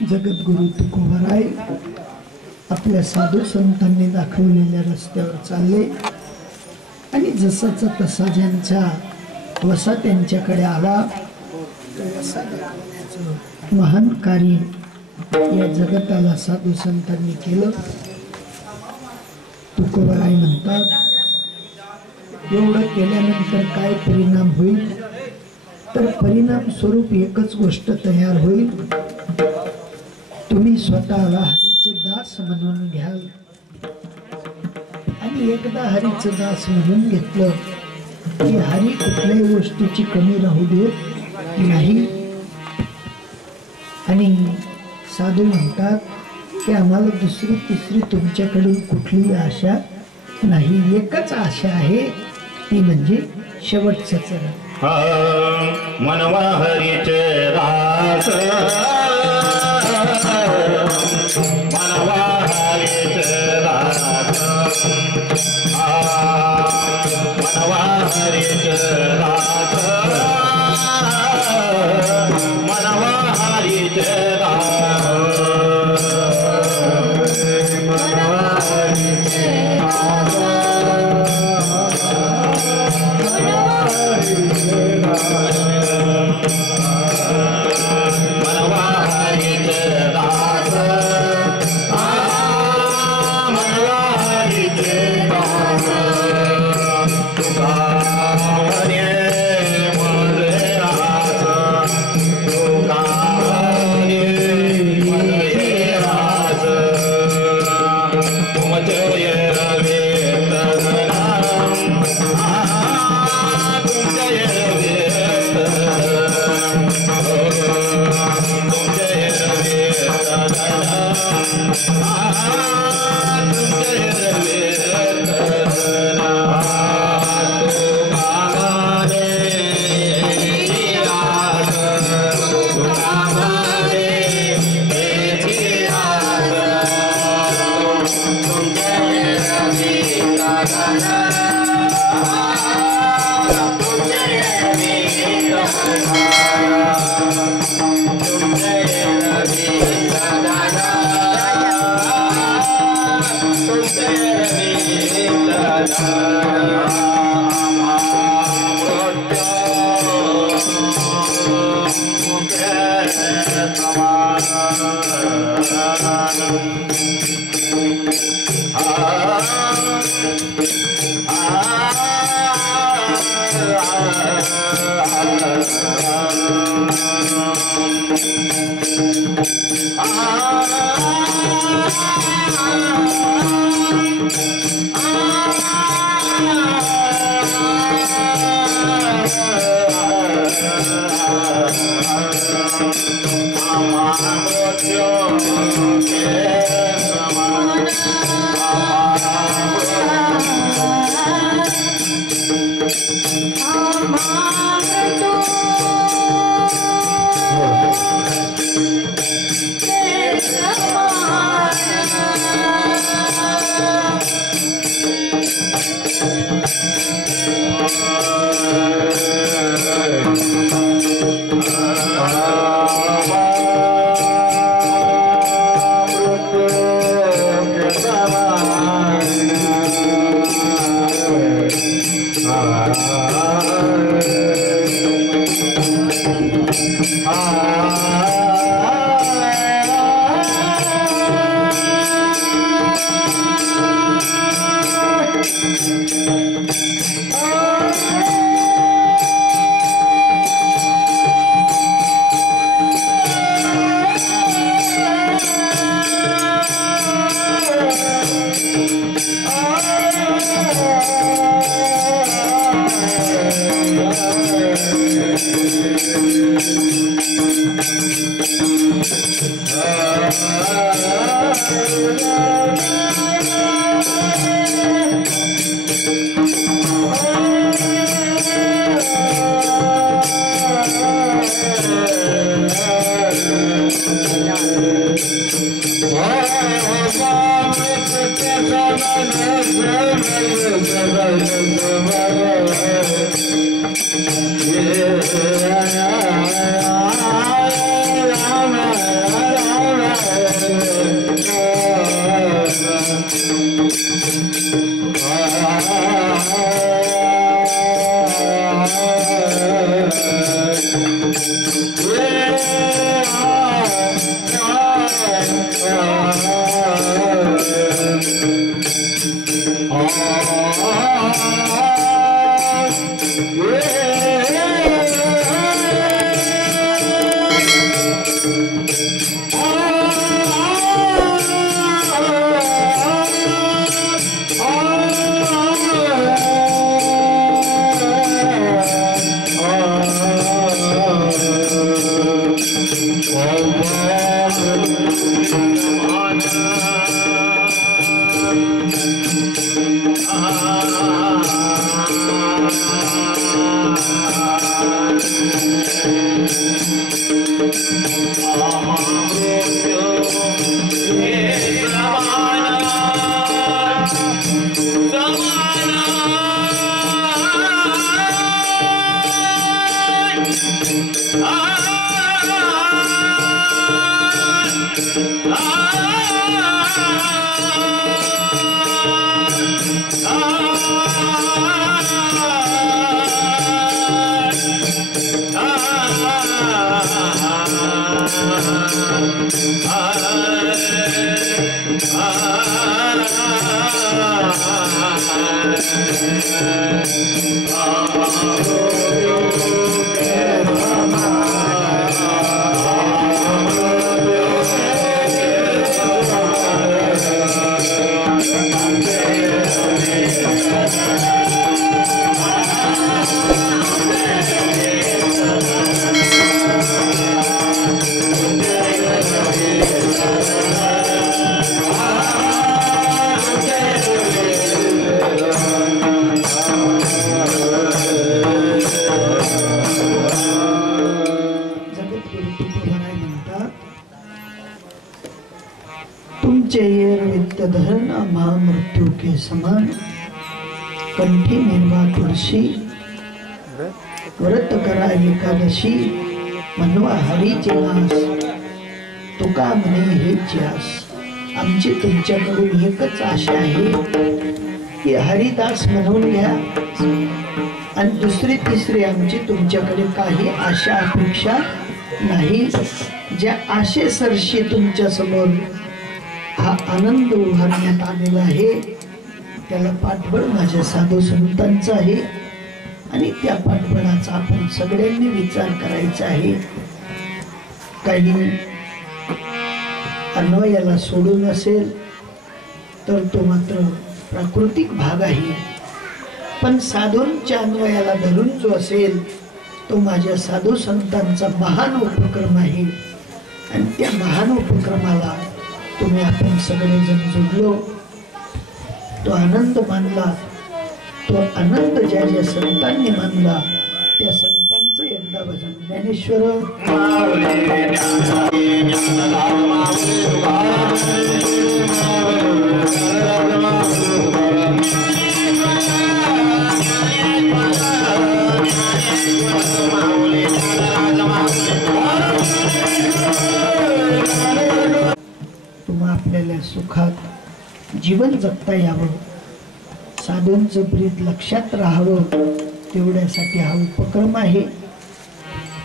जगद्गुरु तुकोबराय आपल्या साधू संतांनी दाखवलेल्या रस्त्यावर चालले आणि जसाचा तसा ज्यांचा वसा त्यांच्याकडे आला महान कार्य या जगताला साधू संतांनी केलं। तुकोबराय म्हणतात एवढं केल्यानंतर काय परिणाम होईल, तर परिणाम स्वरूप एकच गोष्ट तयार होईल, तुम्ही स्वतःला हरीचे दास म्हणून घ्याल आणि एकदा हरीचं दास म्हणून घेतलं की हरी कुठल्याही गोष्टीची कमी राहू देत नाही। आणि साधू म्हणतात की आम्हाला दुसरी तिसरी तुमच्याकडून कुठलीही आशा नाही, एकच आशा आहे, ती म्हणजे शेवटचं चरण। मनवा हरीचे दास, मनवा हरीचे दास, मनवा हरीचे दास, मनवा हरीचे दास, मनवा हरीचे धरण महामृत्यु के समान कंठी निर्वा तुळशी व्रत करा एकादशी मनवा हरीचे नास तुका म्हणे हे च्यास। आमची तुमच्याकडून एकच आशा आहे की हरिदास म्हणून घ्या आणि दुसरी तिसरी आमची तुमच्याकडे काही आशा अपेक्षा नाही। ज्या आशेसरशी तुमच्या समोर हा आनंद उभारण्यात आलेला आहे त्याला पाठबळ माझ्या साधू संतांचा आहे आणि त्या पाठबळाचा आपण सगळ्यांनी विचार करायचा आहे। काही अन्वयाला सोडून असेल तर तो मात्र प्राकृतिक भाग आहे, पण साधूंच्या अन्वयाला धरून जो असेल तो माझ्या साधू संतांचा महान उपक्रम आहे आणि त्या महान उपक्रमाला तुम्ही आपण सगळेजण जुळलो, तो आनंद मानला, तो आनंद ज्या ज्या संतांनी मानला त्या संतांचं एकदा भजन ज्ञानेश्वर तुम्हा आपल्याला सुखात जीवन जगता यावं, साधूंचं प्रीत लक्षात राहावं तेवढ्यासाठी हा उपक्रम आहे।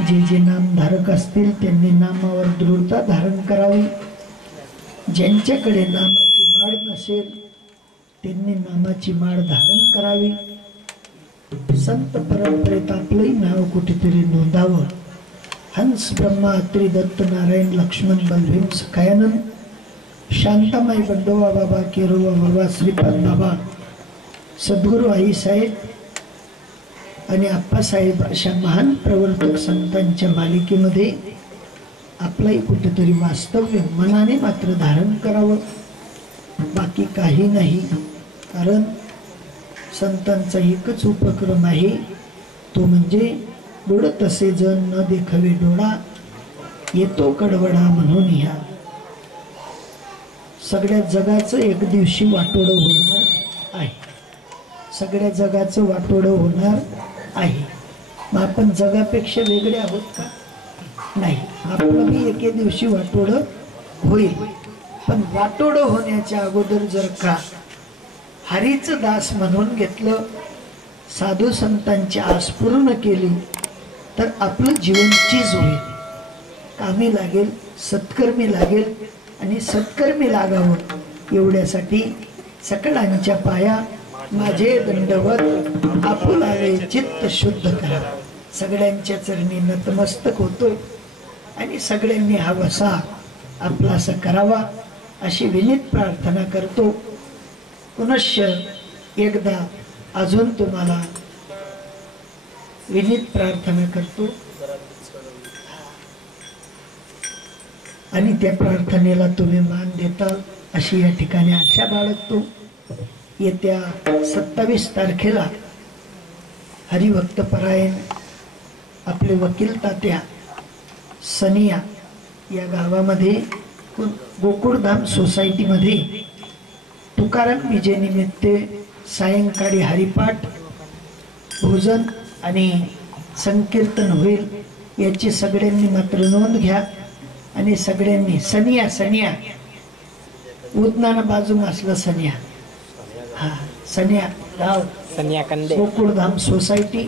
जे जे नामधारक असतील त्यांनी नामावर दृढता धारण करावी, ज्यांच्याकडे नामाची माळ नसेल त्यांनी नामाची माळ धारण करावी। संत परंपरेत आपलंही नाव कुठेतरी नोंदावं। हंस ब्रह्मा अत्री दत्त नारायण लक्ष्मण बलभीम सखायानंद शांतामाई बंडोबा बाबा केरोबा बाबा श्रीपाद बाबा सद्गुरू आई साहेब आणि आप्पासाहेब अशा महान प्रवर्तक संतांच्या मालिकेमध्ये आपलंही कुठेतरी वास्तव्य मनाने मात्र धारण करावं, बाकी काही नाही। कारण संतांचा एकच उपक्रम आहे, तो म्हणजे डोळत असे जण न देखावे डोळा येतो कडवडा म्हणून ह्या सगळ्या जगाचं एक दिवशी वाटोळं होणार आहे, सगळ्या जगाचं वाटोळं होणार आहे। मग आपण जगापेक्षा वेगळे आहोत का? नाही, आपलं बी एके दिवशी वाटोळं होईल, पण वाटोळं होण्याच्या अगोदर जर का हरीचं दास म्हणून घेतलं, साधू संतांची आस पूर्ण केली तर आपलं जीवन चीज होईल, कामी लागेल, सत्कर्मी लागेल आणि सत्कर्मी लागावं एवढ्यासाठी सकळांच्या पाया माझे दंडवत आपुलावे चित्त शुद्ध करा। सगळ्यांच्या चरणी नतमस्तक होतो आणि सगळ्यांनी हा वसा आपलासा करावा अशी विनीत प्रार्थना करतो। पुनश्च एकदा अजून तुम्हाला विनीत प्रार्थना करतो आणि त्या प्रार्थनेला तुम्ही मान देता अशी या ठिकाणी आशा बाळगतो। येत्या 27 तारखेला हरिभक्त परायण आपले वकील तात्या सनिया या गावामध्ये गोकुळधाम सोसायटीमध्ये तुकाराम विजयनिमित्त सायंकाळी हरिपाठ भोजन आणि संकीर्तन होईल, याची सगळ्यांनी मात्र नोंद घ्या आणि सगळ्यांनी सनिया सनिया उदनाना बाजू असलं सनिया हा सनिया गाव सनिया कंदे गोकुळधाम सोसायटी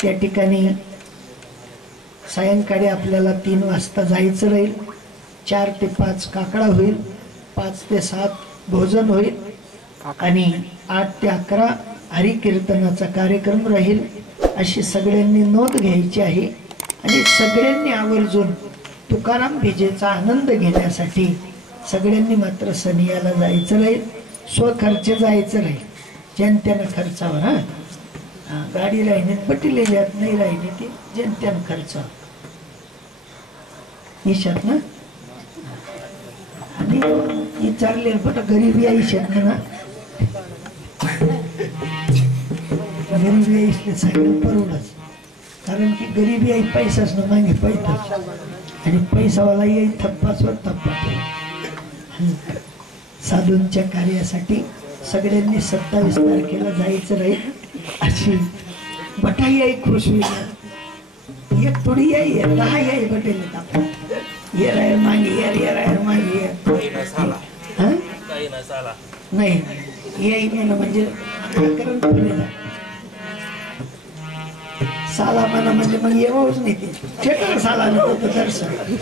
त्या ठिकाणी सायंकाळी आपल्याला 3 वाजता जायचं राहील. 4 ते 5 काकडा होईल, 5 ते 7 भोजन होईल आणि 8 ते 11 हरिकीर्तनाचा कार्यक्रम राहील. अशी सगळ्यांनी नोंद घ्यायची आहे आणि सगळ्यांनी आवर्जून तुकाराम भिजेचा आनंद घेण्यासाठी सगळ्यांनी मात्र सनियाला जायचं राहील. स्वखर्च जायचं राहील, जनत्यानं खर्चावर. गाडी राहिली पटीले जात नाही राहिली ती जनत्यानं खर्चावर ईशात ना. आणि विचारले बट गरीबी आयुष्यात ना, गरीबी आयुष्य सगळं परवडच. कारण की गरीबी आई पैसाच न मागे पैसा आणि पैसावाला येईल थप्पाचवर थप्पा. साधूंच्या कार्यासाठी सगळ्यांनी 27 तारखेला जायचं राहील. अशी बटाई आई खुश होईल. एक थोडी आई 10 आई बटेल ये रायर मागे ये रायर मागे नाही येई म्हणा म्हणजे साला म्हणा म्हणजे मग येऊच नाही ते थेटर साला नको दर्शन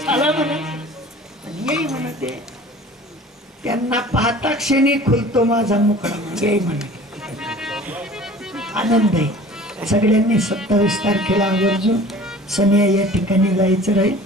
साला म्हणा येई म्हणा ते त्यांना पाहता क्षणी खुलतो माझा मुकडा येई म्हणा. आनंद आहे. सगळ्यांनी 27 तारखेला आवर्जून सनिया या ठिकाणी जायचं राहील.